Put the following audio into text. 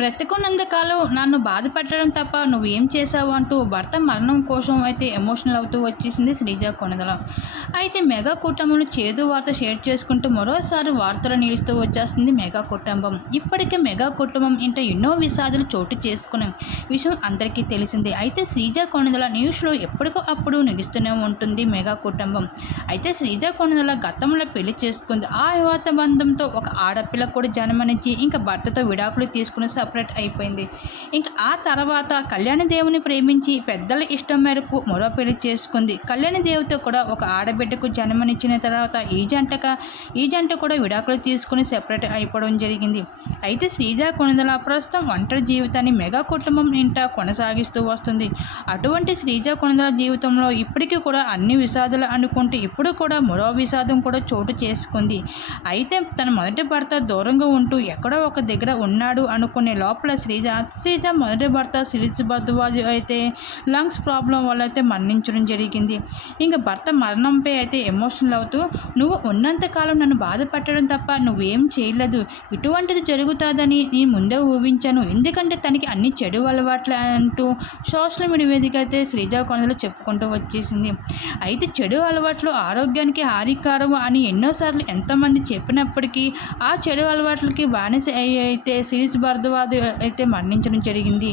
బ్రతికున్నంతకాలం నన్ను బాధ పెట్టడం తప్ప నువ్వేం చేసావు అంటూ భర్త మరణం కోసం అయితే ఎమోషనల్ అవుతూ వచ్చేసింది శ్రీజ కొనదల అయితే మెగా కుటుంబంలో చేదు వార్త షేర్ చేసుకుంటూ మరోసారి వార్తలు నిలుస్తూ వచ్చేస్తుంది మెగా కుటుంబం. ఇప్పటికే మెగా కుటుంబం ఇంట ఎన్నో విషాదులు చోటు చేసుకునే విషయం అందరికీ తెలిసిందే. అయితే శ్రీజ కొనదల న్యూస్లో ఎప్పటికో అప్పుడు నిలుస్తూనే ఉంటుంది మెగా కుటుంబం. అయితే శ్రీజ కొనదల గతంలో పెళ్ళి చేసుకుంది. ఆ వివాహ బంధంతో ఒక ఆడపిల్ల కూడా జన్మనిచ్చి ఇంకా భర్తతో విడాకులు తీసుకునే సపరేట్ అయిపోయింది. ఇంకా ఆ తర్వాత కళ్యాణి దేవుని ప్రేమించి పెద్దల ఇష్టం మేరకు మరో పెళ్ళి చేసుకుంది. కళ్యాణి దేవితో కూడా ఒక ఆడబిడ్డకు జన్మనిచ్చిన తర్వాత ఈ జంటగా ఈ జంట కూడా విడాకులు తీసుకుని సెపరేట్ అయిపోవడం జరిగింది. అయితే శ్రీజ కొనుదల ప్రస్తుతం ఒంటరి జీవితాన్ని మెగా కుటుంబం ఇంట కొనసాగిస్తూ వస్తుంది. అటువంటి శ్రీజ కొనుదల జీవితంలో ఇప్పటికీ కూడా అన్ని విషాదాలు అనుకుంటూ ఇప్పుడు కూడా మరో విషాదం కూడా చోటు చేసుకుంది. అయితే తన మొదటి భర్త దూరంగా ఉంటూ ఎక్కడో ఒక దగ్గర ఉన్నాడు అనుకునే లోపల శ్రీజ శ్రీజ మొదటి భర్త సిరిజ్ భద్వాజ్ అయితే లంగ్స్ ప్రాబ్లం వల్ల అయితే మరణించడం జరిగింది. ఇంకా భర్త మరణంపై అయితే ఎమోషనల్ అవుతూ నువ్వు ఉన్నంతకాలం నన్ను బాధ పెట్టడం తప్ప నువ్వేం చేయలేదు. ఇటువంటిది జరుగుతుందని నేను ముందే ఊహించాను. ఎందుకంటే తనకి అన్ని చెడు అలవాట్లే అంటూ సోషల్ మీడియా వేదిక అయితే శ్రీజ కొనలు చెప్పుకుంటూ వచ్చేసింది. అయితే చెడు అలవాట్లు ఆరోగ్యానికి హానికరం అని ఎన్నోసార్లు ఎంతోమంది చెప్పినప్పటికీ ఆ చెడు అలవాట్లకి బానిస అయితే సిరీస్ భరద్వాజ్ అయితే మరణించడం జరిగింది.